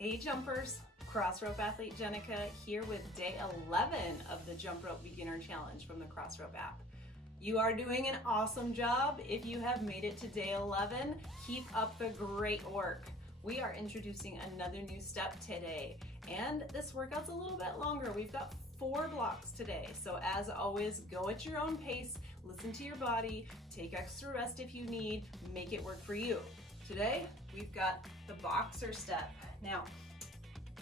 Hey jumpers, Crossrope athlete Jenica here with day 11 of the Jump Rope Beginner Challenge from the Crossrope app. You are doing an awesome job. If you have made it to day 11, keep up the great work. We are introducing another new step today, and this workout's a little bit longer. We've got 4 blocks today. So as always, go at your own pace, listen to your body, take extra rest if you need, make it work for you. Today, we've got the boxer step. Now,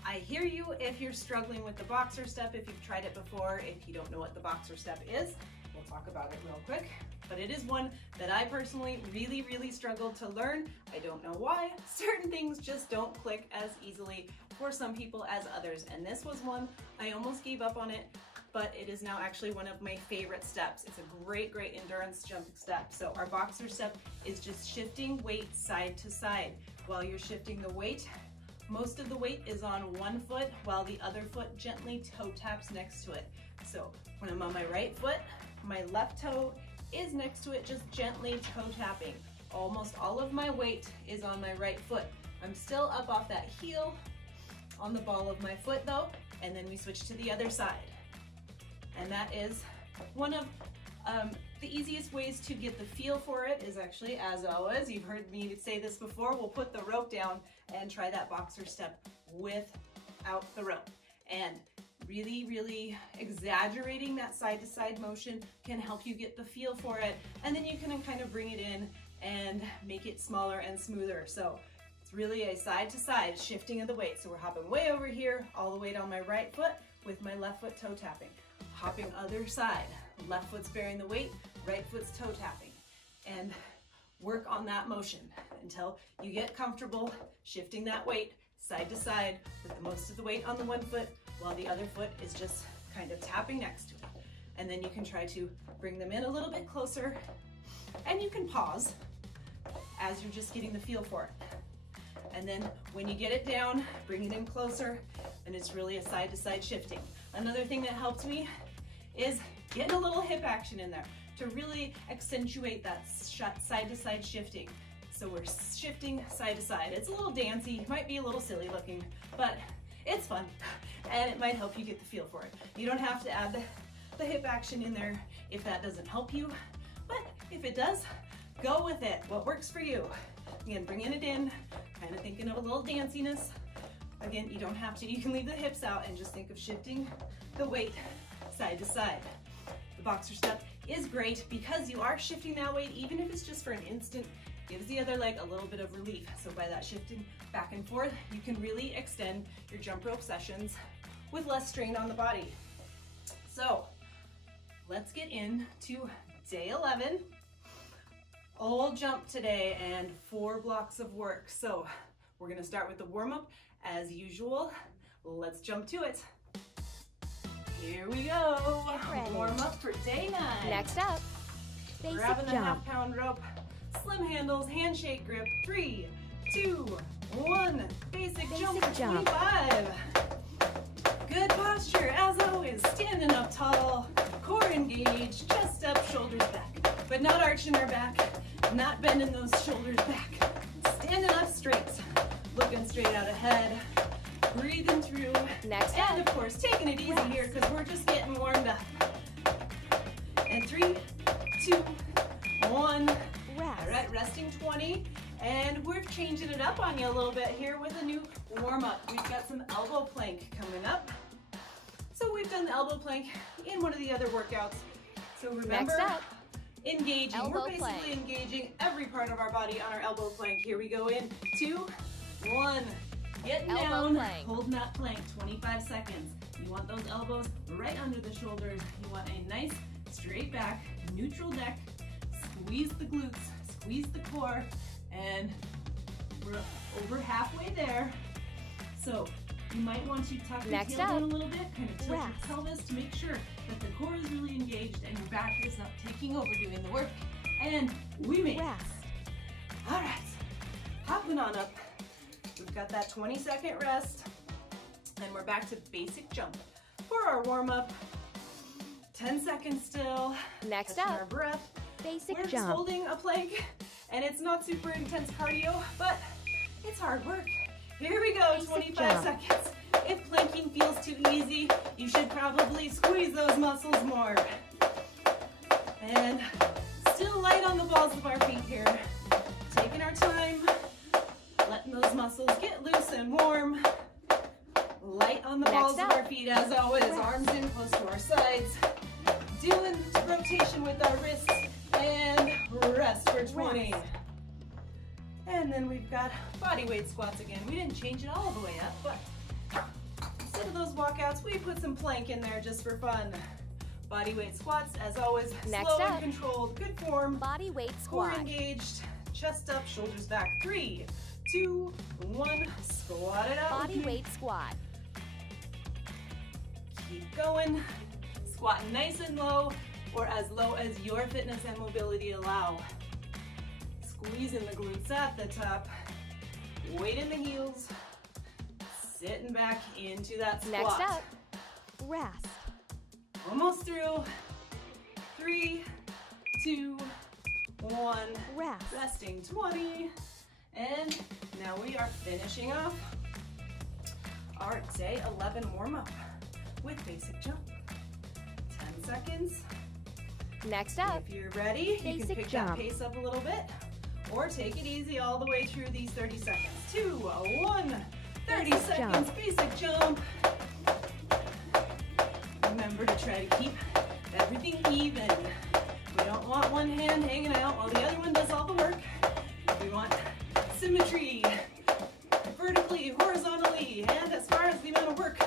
I hear you if you're struggling with the boxer step, if you've tried it before. If you don't know what the boxer step is, we'll talk about it real quick. But it is one that I personally really struggled to learn. I don't know why. Certain things just don't click as easily for some people as others. And this was one, I almost gave up on it, but it is now actually one of my favorite steps. It's a great endurance jump step. So our boxer step is just shifting weight side to side. While you're shifting the weight, most of the weight is on one foot while the other foot gently toe taps next to it. So when I'm on my right foot, my left toe is next to it, just gently toe tapping. Almost all of my weight is on my right foot. I'm still up off that heel on the ball of my foot though, and then we switch to the other side. And that is one of the easiest ways to get the feel for it is actually, as always, you've heard me say this before, we'll put the rope down and try that boxer step without the rope. And really exaggerating that side to side motion can help you get the feel for it. And then you can kind of bring it in and make it smaller and smoother. So it's really a side to side shifting of the weight. So we're hopping way over here, all the weight on my right foot with my left foot toe tapping. Hopping other side, left foot's bearing the weight, right foot's toe tapping. And work on that motion until you get comfortable shifting that weight side to side with the most of the weight on the one foot while the other foot is just kind of tapping next to it. And then you can try to bring them in a little bit closer, and you can pause as you're just getting the feel for it. And then when you get it down, bring it in closer, and it's really a side to side shifting. Another thing that helped me is getting a little hip action in there to really accentuate that side to side shifting. So we're shifting side to side. It's a little dancey, might be a little silly looking, but it's fun, and it might help you get the feel for it. You don't have to add the hip action in there if that doesn't help you, but if it does, go with it. What works for you? Again, bringing it in, kind of thinking of a little danciness. Again, you don't have to, you can leave the hips out and just think of shifting the weight side to side. The boxer step is great because you are shifting that weight, even if it's just for an instant, gives the other leg a little bit of relief. So by that shifting back and forth, you can really extend your jump rope sessions with less strain on the body. So let's get into day 11. All jump today and 4 blocks of work. So we're gonna start with the warm-up as usual. Let's jump to it. Here we go. Warm up for day 9. Next up, basic Grabbing the jump. half-pound rope, slim handles, handshake grip. 3, 2, 1. Basic jump for 25. Good posture as always. Standing up tall, core engaged, chest up, shoulders back, but not arching our back, not bending those shoulders back. Standing up straight, looking straight out ahead. Breathing through. Next and up, of course, taking it easy here because we're just getting warmed up. And 3, 2, 1. rest. All right, resting 20. And we're changing it up on you a little bit here with a new warm-up. We've got some elbow plank coming up. So we've done the elbow plank in one of the other workouts. So remember, Next up, engaging. elbow We're basically plank. engaging every part of our body on our elbow plank. Here we go in 2, 1. Getting Elbow down, plank. holding that plank, 25 seconds. You want those elbows right under the shoulders. You want a nice straight back, neutral neck. Squeeze the glutes, squeeze the core, and we're over halfway there. So you might want to tuck your tailbone a little bit, kind of tilt your pelvis to make sure that the core is really engaged and your back is not taking over doing the work. And we made it. All right, hopping on up. We've got that 20-second rest, and we're back to basic jump for our warm-up. 10 seconds still. Next Catching up, our breath. basic We're just jump. holding a plank, and it's not super intense cardio, but it's hard work. Here we go, Basic 25 jump. seconds. If planking feels too easy, you should probably squeeze those muscles more. And still light on the balls of our feet here. Taking our time, letting those muscles get loose and warm. Light on the balls of our feet as always, arms in close to our sides. Doing rotation with our wrists and rest for 20. And then we've got bodyweight squats again. We didn't change it all the way up, but instead of those walkouts, we put some plank in there just for fun. Bodyweight squats, as always, slow and controlled, good form. Bodyweight Core squat. engaged, chest up, shoulders back. 3, 2, 1, squat it out. Bodyweight squat. Keep going. Squat nice and low, or as low as your fitness and mobility allow. Squeezing the glutes at the top. Weight in the heels. Sitting back into that squat. Next up, rest. Almost through. 3, 2, 1. Rest. Resting 20. And now we are finishing off our day 11 warm-up with basic jump. 10 seconds. Next up, If you're ready, you can basic pick jump. that pace up a little bit, or take it easy all the way through these 30 seconds. 2, 1, 30 Basic seconds, jump. basic jump. Remember to try to keep everything even. We don't want one hand hanging out while the other one does all the work. We want symmetry, vertically, horizontally, and as far as the amount of work,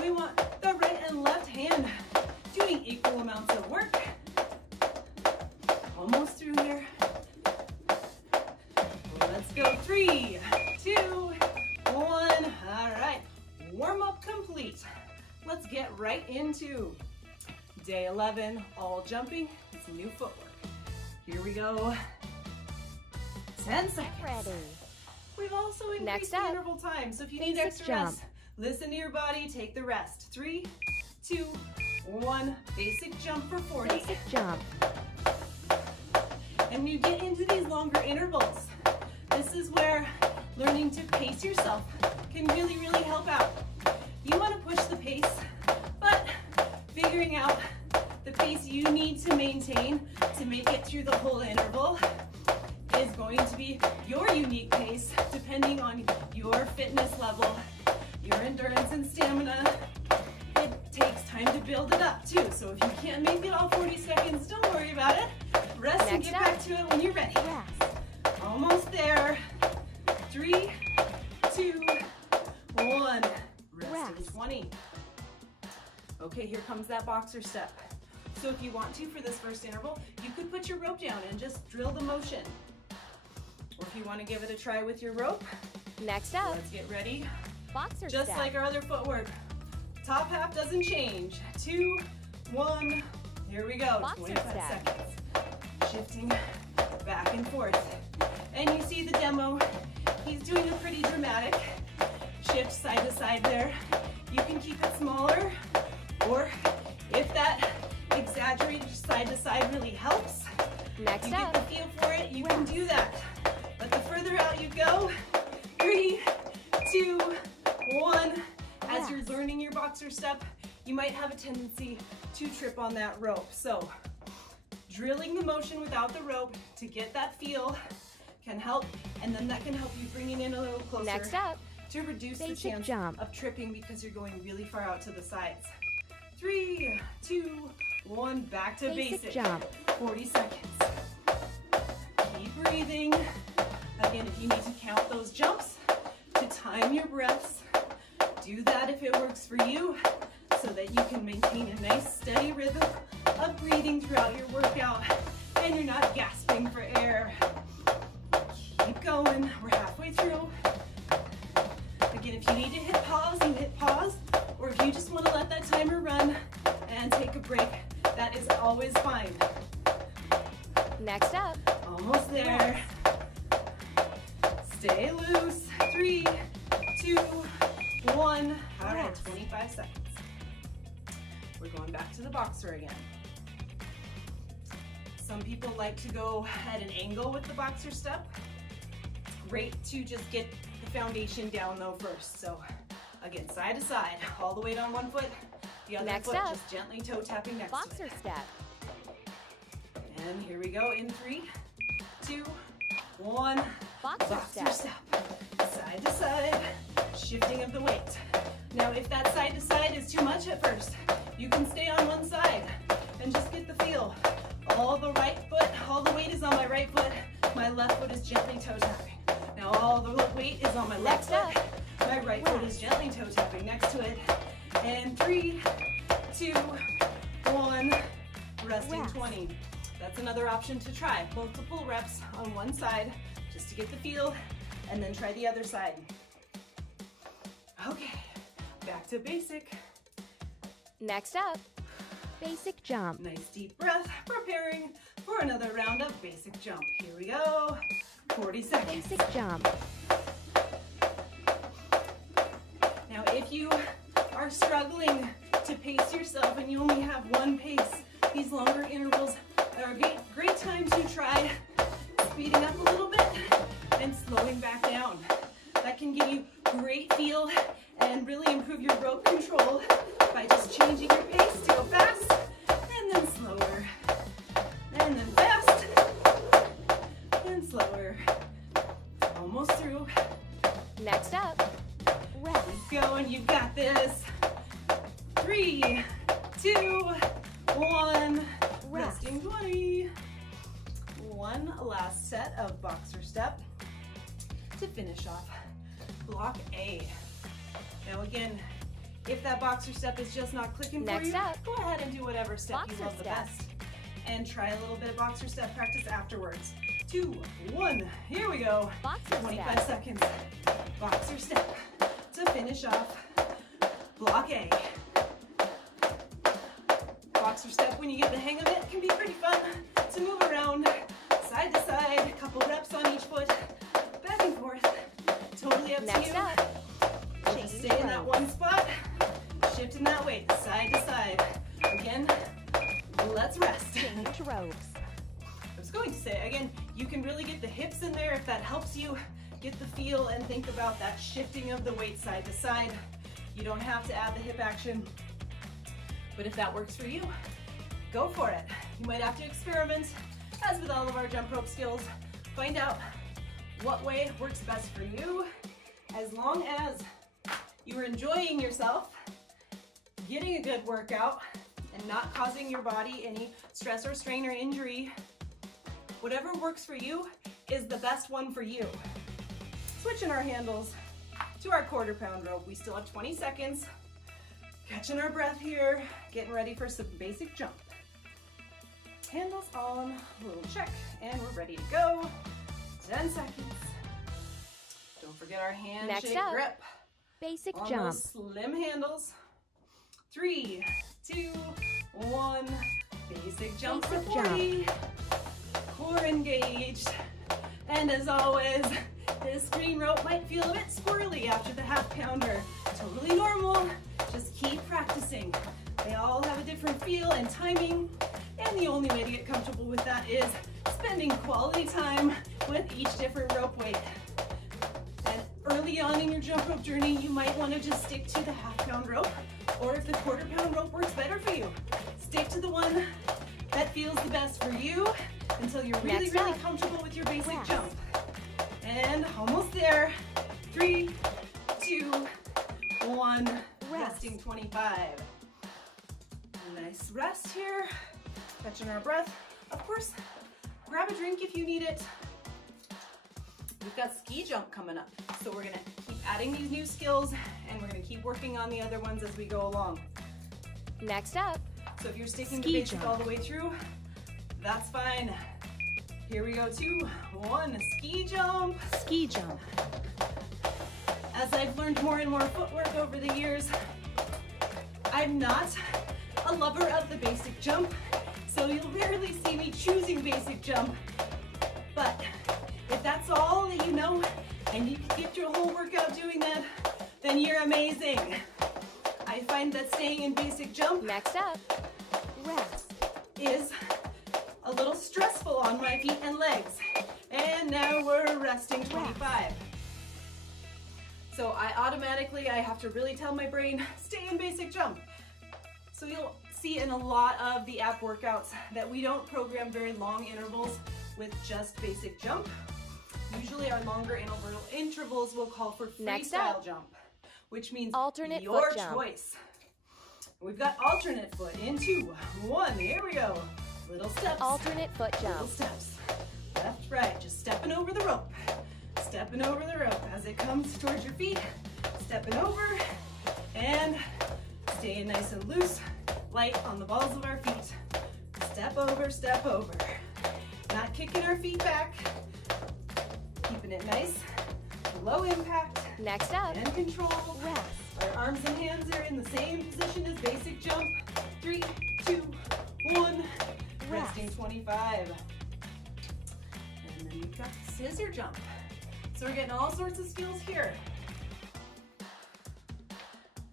we want the right and left hand doing equal amounts of work. Almost through here. Let's go. 3, 2, 1. All right. Warm up complete. Let's get right into day 11, all jumping. It's new footwork. Here we go. 10 seconds. ready. We've also increased Next the up, interval time, so if you need basic extra jump. rest, listen to your body, take the rest. 3, 2, 1. Basic jump for 40. Basic jump. And you get into these longer intervals. This is where learning to pace yourself can really, really help out. You want to push the pace, but figuring out the pace you need to maintain to make it through the whole interval is going to be your unique pace depending on your fitness level, your endurance and stamina. It takes time to build it up too, so if you can't make it all 40 seconds, don't worry about it. Rest and Next get back to it when you're ready. Rest. Almost there. 3, 2, 1. Resting Rest. 20. Okay, here comes that boxer step. So if you want to, for this first interval, you could put your rope down and just drill the motion. Or if you want to give it a try with your rope, Next up, let's get ready. boxer Just step. like our other footwork. Top half doesn't change. 2, 1. Here we go. Boxer 25 step. seconds. Shifting back and forth. And you see the demo. He's doing a pretty dramatic shift side to side there. You can keep it smaller, or if that exaggerated side to side really helps, Next you get up, the feel for it, you can do that. But the further out you go, 3, 2, 1. As you're Yes. learning your boxer step, you might have a tendency to trip on that rope. So drilling the motion without the rope to get that feel can help, and then that can help you bring it in a little closer next up, to reduce the basic chance jump. of tripping because you're going really far out to the sides. 3, 2, 1, back to basic jump. 40 seconds. Keep breathing. Again, if you need to count those jumps to time your breaths, do that if it works for you so that you can maintain a nice steady rhythm of breathing throughout your workout and you're not gasping for air. Keep going. We're halfway through. Again, if you need to hit pause, you hit pause. Or if you just want to let that timer run and take a break, that is always fine. Next up, Almost there. Stay loose. 3, 2, 1. All right, 25 seconds. We're going back to the boxer again. Some people like to go at an angle with the boxer step. It's great to just get the foundation down though first. So again, side to side, all the weight on one foot, the other foot just gently toe tapping next to it. Boxer step. And here we go in 3, 2, 1. Boxer step. Side to side, shifting of the weight. Now if that side to side is too much at first, you can stay on one side and just get the feel. All the right foot, all the weight is on my right foot, my left foot is gently toe tapping. Now all the weight is on my left foot, my right foot is gently toe tapping next to it. And 3, 2, 1, resting 20. That's another option to try. Multiple reps on one side just to get the feel, and then try the other side. Okay, back to basic. Next up, basic jump. Nice deep breath, preparing for another round of basic jump. Here we go, 40 seconds. Basic jump. Now if you are struggling to pace yourself and you only have one pace, these longer intervals are a great time to try speeding up a little bit and slowing back down. That can give you great feel and really improve your rope control by just changing your pace to go fast and then slower, and then fast and slower. Almost through. Next up, rest. Keep going, you've got this. 3, 2, 1, resting 20. One last set of boxer step to finish off block A. Now again, if that boxer step is just not clicking for you, go ahead and do whatever step you love the best. And try a little bit of boxer step practice afterwards. 2, 1, here we go. 25 seconds. Boxer step to finish off block A. Boxer step, when you get the hang of it, can be pretty fun to move around side to side, a couple reps on each foot, back and forth. Totally up to you. Just stay in that one spot, shifting that weight side to side. Again, let's rest. Change ropes. I was going to say, again, you can really get the hips in there if that helps you get the feel and think about that shifting of the weight side to side. You don't have to add the hip action, but if that works for you, go for it. You might have to experiment, as with all of our jump rope skills, find out what way works best for you, as long as you are enjoying yourself, getting a good workout, and not causing your body any stress or strain or injury. Whatever works for you is the best one for you. Switching our handles to our quarter-pound rope. We still have 20 seconds. Catching our breath here, getting ready for some basic jump. Handles on, little check, and we're ready to go. 10 seconds. Don't forget our handshake grip. Basic on jump. Those slim handles. 3, 2, 1. Basic jump for 40. Core engaged. And as always, this green rope might feel a bit squirrely after the half pounder. Totally normal. Just keep practicing. They all have a different feel and timing, and the only way to get comfortable with that is spending quality time with each different rope weight. And early on in your jump rope journey, you might want to just stick to the half-pound rope, or if the quarter-pound rope works better for you, stick to the one that feels the best for you until you're really comfortable with your basic jump. And almost there. 3, 2, 1. Resting 25. Nice rest here. Catching our breath. Of course, grab a drink if you need it. We've got ski jump coming up. So we're gonna keep adding these new skills and we're gonna keep working on the other ones as we go along. Next up, so if you're sticking to basic all the way through, that's fine. Here we go, 2, 1, ski jump. Ski jump. As I've learned more and more footwork over the years, I'm not a lover of the basic jump, so you'll rarely see me choosing basic jump. But if that's all that you know, and you can get your whole workout doing that, then you're amazing. I find that staying in basic jump next up, rest, is a little stressful on my feet and legs. And now we're resting 25. So I have to really tell my brain, stay in basic jump. So you'll see in a lot of the app workouts that we don't program very long intervals with just basic jump. Usually our longer intervals will call for freestyle jump, which means alternate your foot jump. choice. We've got alternate foot in 2, 1, here we go. Little steps. Alternate foot jump. Little steps. Left, right, just stepping over the rope. Stepping over the rope as it comes towards your feet. Stepping over and staying nice and loose, light on the balls of our feet. Step over, step over. Not kicking our feet back. Keeping it nice, low impact. Next up, And control. rest. Our arms and hands are in the same position as basic jump. 3, 2, 1. Resting 25. And then we've got scissor jump. So we're getting all sorts of skills here.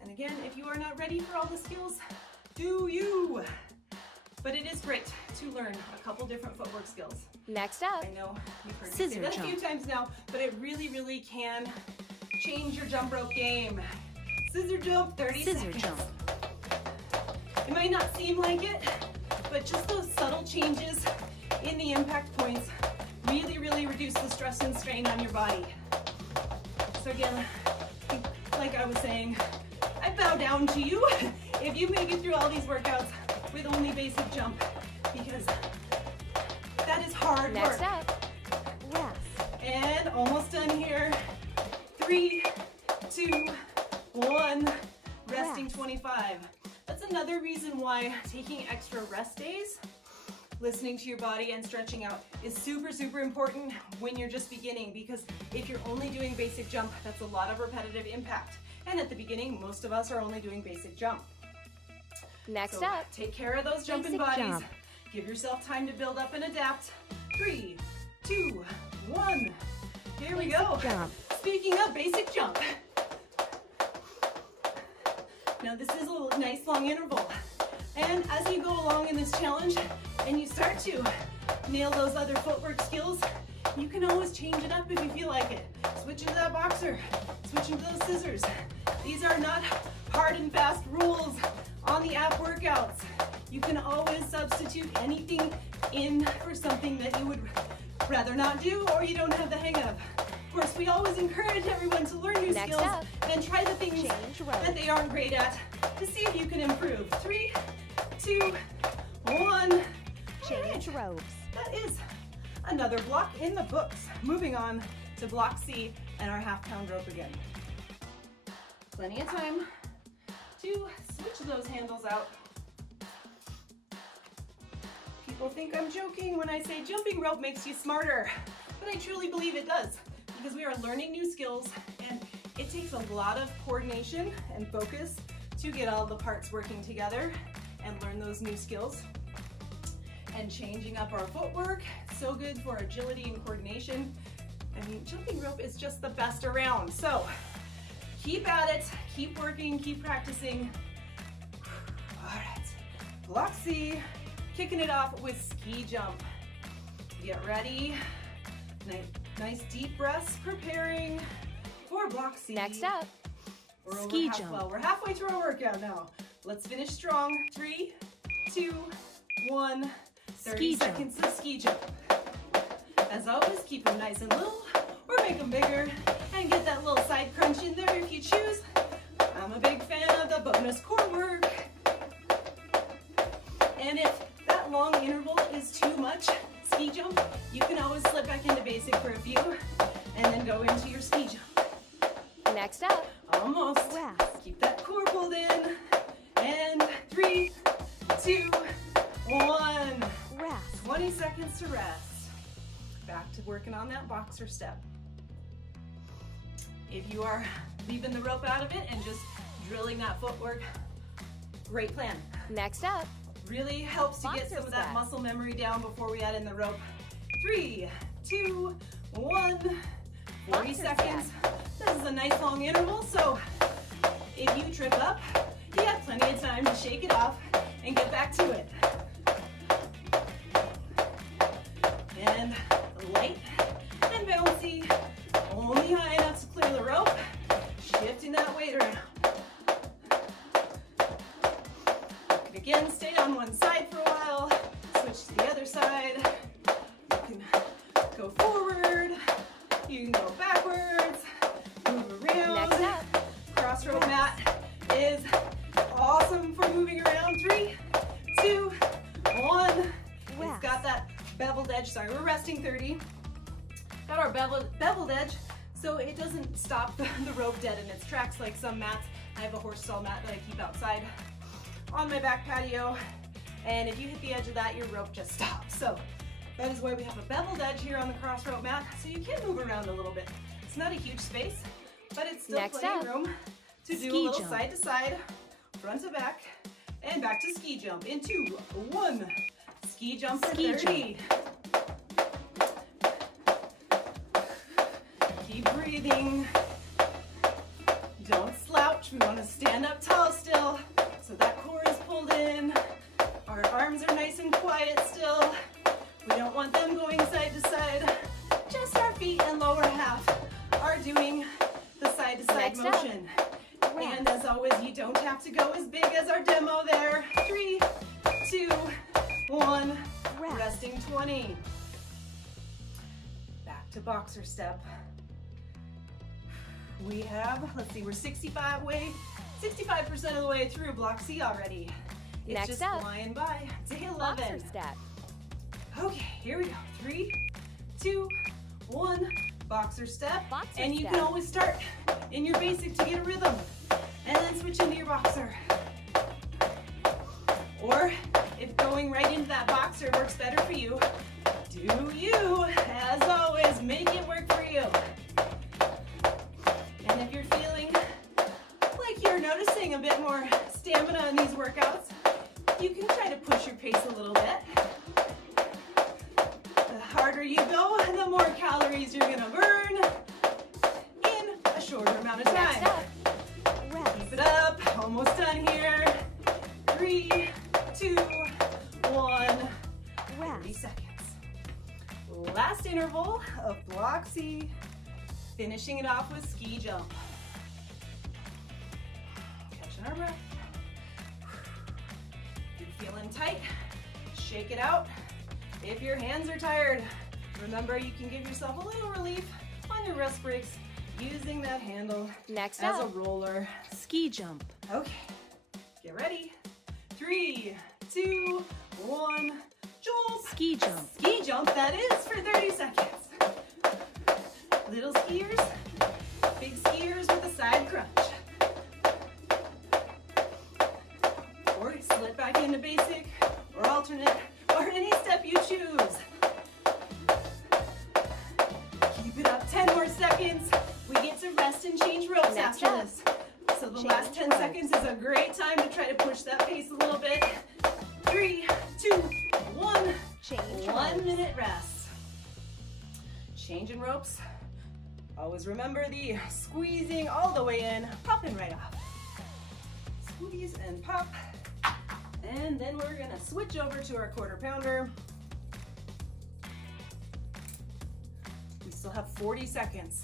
And again, if you are not ready for all the skills, do you? But it is great to learn a couple different footwork skills. Next up, I know you've heard me scissor say that jump. a few times now, but it really, really can change your jump rope game. Scissor jump, 30 Scissor seconds. jump. It might not seem like it, but just those subtle changes in the impact points really, really reduce the stress and strain on your body. So again, like I was saying, I bow down to you if you make it through all these workouts with only basic jump, because that is hard Next work. up, rest. And almost done here. 3, 2, 1, resting Rest. 25. That's another reason why taking extra rest days, listening to your body and stretching out is super, super important when you're just beginning, because if you're only doing basic jump, that's a lot of repetitive impact. And at the beginning, most of us are only doing basic jump. Next So up, take care of those jumping basic bodies. jump. Give yourself time to build up and adapt. 3, 2, 1. Here we go. jump. Speaking of basic jump. Now this is a nice long interval. And as you go along in this challenge and you start to nail those other footwork skills, you can always change it up if you feel like it. Switch into that boxer, switch into those scissors. These are not hard and fast rules on the app workouts. You can always substitute anything in for something that you would rather not do or you don't have the hang of. Of course, we always encourage everyone to learn new Next skills up, and try the things change ropes. that they aren't great at to see if you can improve. 3, 2, 1. Change ropes. That is another block in the books. Moving on to block C and our half-pound rope again. Plenty of time to switch those handles out. People think I'm joking when I say jumping rope makes you smarter, but I truly believe it does, because we are learning new skills and it takes a lot of coordination and focus to get all the parts working together and learn those new skills. And changing up our footwork, so good for agility and coordination. I mean, jumping rope is just the best around. So keep at it, keep working, keep practicing. All right, block C, kicking it off with ski jump. Get ready, nice deep breaths, preparing for block C. Next up, We're over ski jump. Well, we're halfway through our workout now. Let's finish strong. 3, 2, 1. 30 Ski jump. seconds of ski jump. As always, keep them nice and little or make them bigger and get that little side crunch in there if you choose. I'm a big fan of the bonus core work. And if that long interval is too much ski jump, you can always slip back into basic for a few and then go into your ski jump. Next up, Almost. rest. Keep that core pulled in. And 3, 2, 1. Rest. 20 seconds to rest. Back to working on that boxer step. If you are leaving the rope out of it and just drilling that footwork, great plan. Next up, Really helps to get Boxer some of that step. muscle memory down before we add in the rope. 3, 2, 1. 40 Boxer seconds. This is a nice long interval, so if you trip up, you have plenty of time to shake it off and get back to it. And light and bouncy, only high enough to clear the rope. shifting that weight around. And again, stay on one side for a while, switch to the other side. You can go forward, you can go backwards, move around. Next up. Crossrope mat is awesome for moving around. 3, 2, 1. It's got that beveled edge. Sorry, we're resting 30. Got our beveled edge, so it doesn't stop the rope dead in its tracks like some mats. I have a horse stall mat that I keep outside on my back patio, and if you hit the edge of that, your rope just stops. So that is why we have a beveled edge here on the Crossrope mat, so you can move around a little bit. It's not a huge space, but it's still plenty of room to do a little side to side, front to back, and back to ski jump. In 2, 1. Ski jump for 30. Keep breathing. Don't slouch. We want to stand up tall still, so that core is pulled in. Our arms are nice and quiet still. We don't want them going side to side. Just our feet and lower half are doing the side to side motion. And as always, you don't have to go as big as our demo there. 3, 2, 1. Resting 20. Back to boxer step. We have, let's see, we're 65% of the way through block C already. It's Next just up, flying by. Day 11. Boxer step. Okay, here we go. 3, 2, 1. Boxer step. And you step. can always start in your basic to get a rhythm, and then switch into your boxer. Or if going right into that boxer works better for you, do you, as always, make it work for you. And if you're feeling like you're noticing a bit more stamina in these workouts, you can try to push your pace a little bit. The harder you go, the more calories you're gonna burn in a shorter amount of time. Next up, Keep it up, almost done here. 3, 2, 1, 30 seconds. Last interval of block C, finishing it off with ski jump. Catching our breath. If you're feeling tight, shake it out. If your hands are tired, remember you can give yourself a little relief on your rest breaks using that handle Next as up, a roller. ski jump. Okay, get ready. 3, 2, 1, jump. Ski jump. Ski jump, that is for 30 seconds. Little skiers, big skiers with a side crunch. Or slip back into basic or alternate or any step you choose. Keep it up, 10 more seconds. We get to rest and change ropes Next after up. this. So the last 10 seconds is a great time to try to push that pace a little bit. 3, 2, 1. Change 1 minute rest. Changing ropes. Always remember the squeezing all the way in, popping right off. Squeeze and pop. And then we're gonna switch over to our quarter pounder. We still have 40 seconds.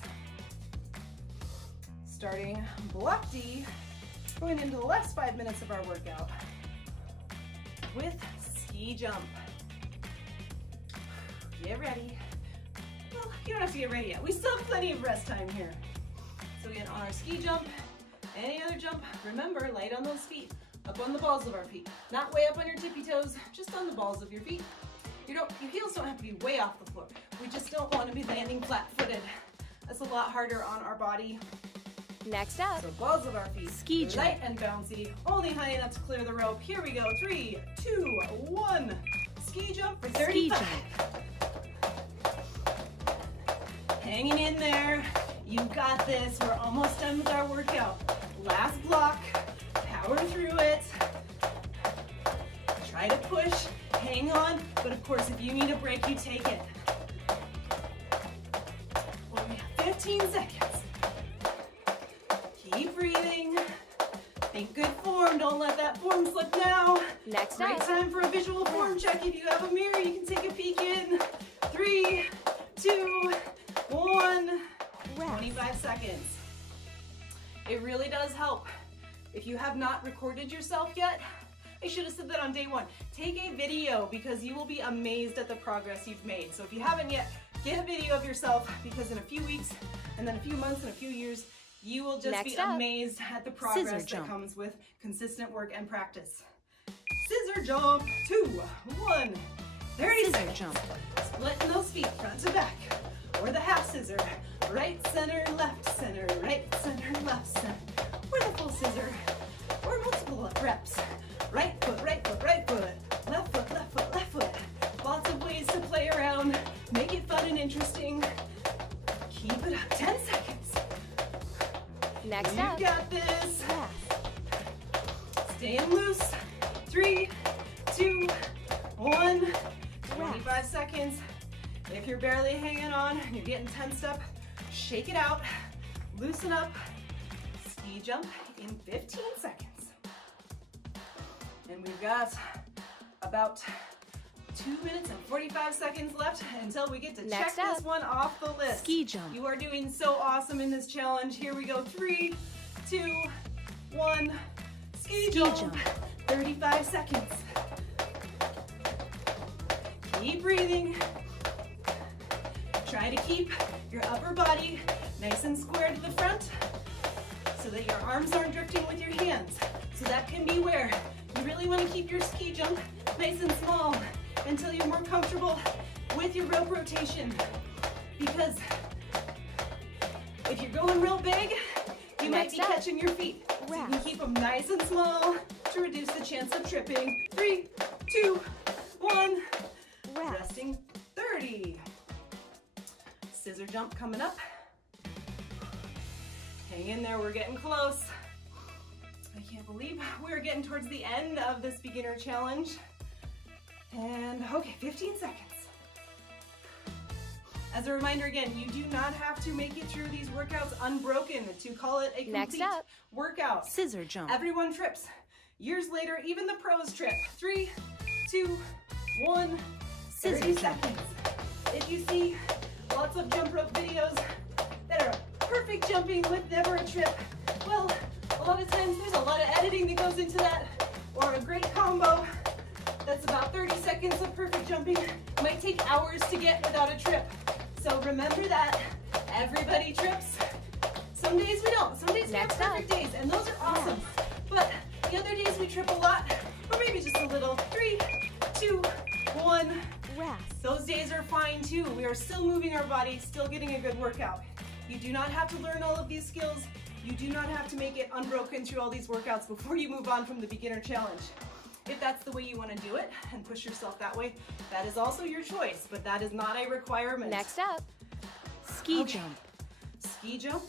Starting block D, going into the last 5 minutes of our workout with ski jump. Get ready. Well, you don't have to get ready yet. We still have plenty of rest time here. So again, on our ski jump, any other jump, remember, light on those feet, up on the balls of our feet. Not way up on your tippy toes, just on the balls of your feet. Your heels don't have to be way off the floor. We just don't want to be landing flat-footed. That's a lot harder on our body. Next up, So balls of our feet, ski jump. light and bouncy, only high enough to clear the rope. Here we go, 3, 2, 1. Ski jump for 35. Ski jump. Hanging in there. You got this. We're almost done with our workout. Last block. Power through it. Try to push. Hang on. But of course, if you need a break, you take it. Well, we have 15 seconds. Keep breathing. Think good form. Don't let that form slip now. Next Great up, time for a visual form check. If you have a mirror, you can take a peek in. 3, 2, 1. 25 seconds. It really does help. If you have not recorded yourself yet, I should have said that on day one. Take a video because you will be amazed at the progress you've made. So if you haven't yet, get a video of yourself because in a few weeks and then a few months and a few years, you will just be amazed at the progress that comes with consistent work and practice. Scissor jump, 2, 1, 30 seconds. Jump. Splitting those feet front to back, or the half scissor, right center, left center, right center, left center, or the full scissor, or multiple reps. Right foot, right foot, right foot, left foot, left foot, left foot. Lots of ways to play around. Make it fun and interesting. Keep it up, 10 seconds. Next up. You got this. Staying loose. 3, 2, 1. 25 seconds. If you're barely hanging on, you're getting tensed up, shake it out, loosen up, ski jump in 15 seconds. And we've got about 2 minutes and 45 seconds left until we get to check this one off the list. Ski jump. You are doing so awesome in this challenge. Here we go. 3, 2, 1. Ski jump. 35 seconds. Keep breathing. Try to keep your upper body nice and square to the front so that your arms aren't drifting with your hands. So that can be where you really want to keep your ski jump nice and small until you're more comfortable with your rope rotation. Because if you're going real big, you might be catching your feet. So you can keep them nice and small to reduce the chance of tripping. 3, 2, 1. Resting 30. Scissor jump coming up. Hang in there, we're getting close. I can't believe we're getting towards the end of this beginner challenge. And okay, 15 seconds. As a reminder again, you do not have to make it through these workouts unbroken to call it a complete workout. Scissor jump. Everyone trips. Years later, even the pros trip. 3, 2, 1, 30 seconds. If you see lots of jump rope videos that are perfect jumping with never a trip, well, a lot of times there's a lot of editing that goes into that, or a great combo that's about 30 seconds of perfect jumping might take hours to get without a trip. So remember that everybody trips. Some days we don't. Some days we have perfect days, and those are awesome. But the other days we trip a lot, or maybe just a little. 3, 2, 1. Those days are fine too. We are still moving our body, still getting a good workout. You do not have to learn all of these skills. You do not have to make it unbroken through all these workouts before you move on from the beginner challenge. If that's the way you want to do it and push yourself that way, that is also your choice, but that is not a requirement. Next up, ski jump. Ski jump.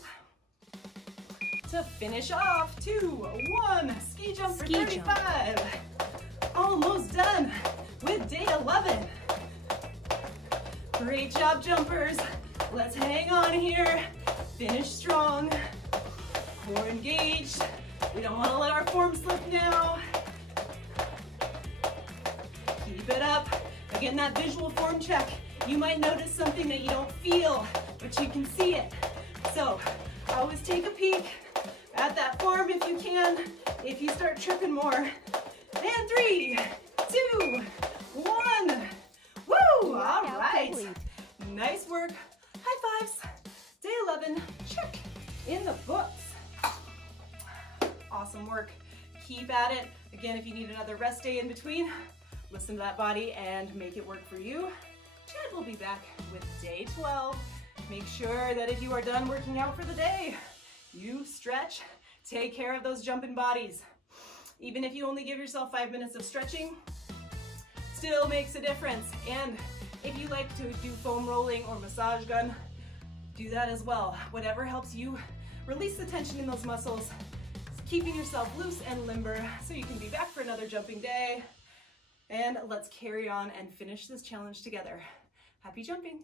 To finish off, 2, 1, ski jump for 35. Almost done with day 11. Great job, jumpers. Let's hang on here. Finish strong. Core engaged. We don't want to let our form slip now. Keep it up. Again, that visual form check. You might notice something that you don't feel, but you can see it. So always take a peek at that form if you can. If you start tripping more. And 3, 2, 1. Woo! All right. Nice work. High fives. Day 11. Check in the books. Awesome work. Keep at it. Again, if you need another rest day in between, listen to that body and make it work for you. Chad will be back with day 12. Make sure that if you are done working out for the day, you stretch, take care of those jumping bodies. Even if you only give yourself 5 minutes of stretching, still makes a difference. And if you like to do foam rolling or massage gun, do that as well. Whatever helps you release the tension in those muscles, keeping yourself loose and limber so you can be back for another jumping day. And let's carry on and finish this challenge together. Happy jumping.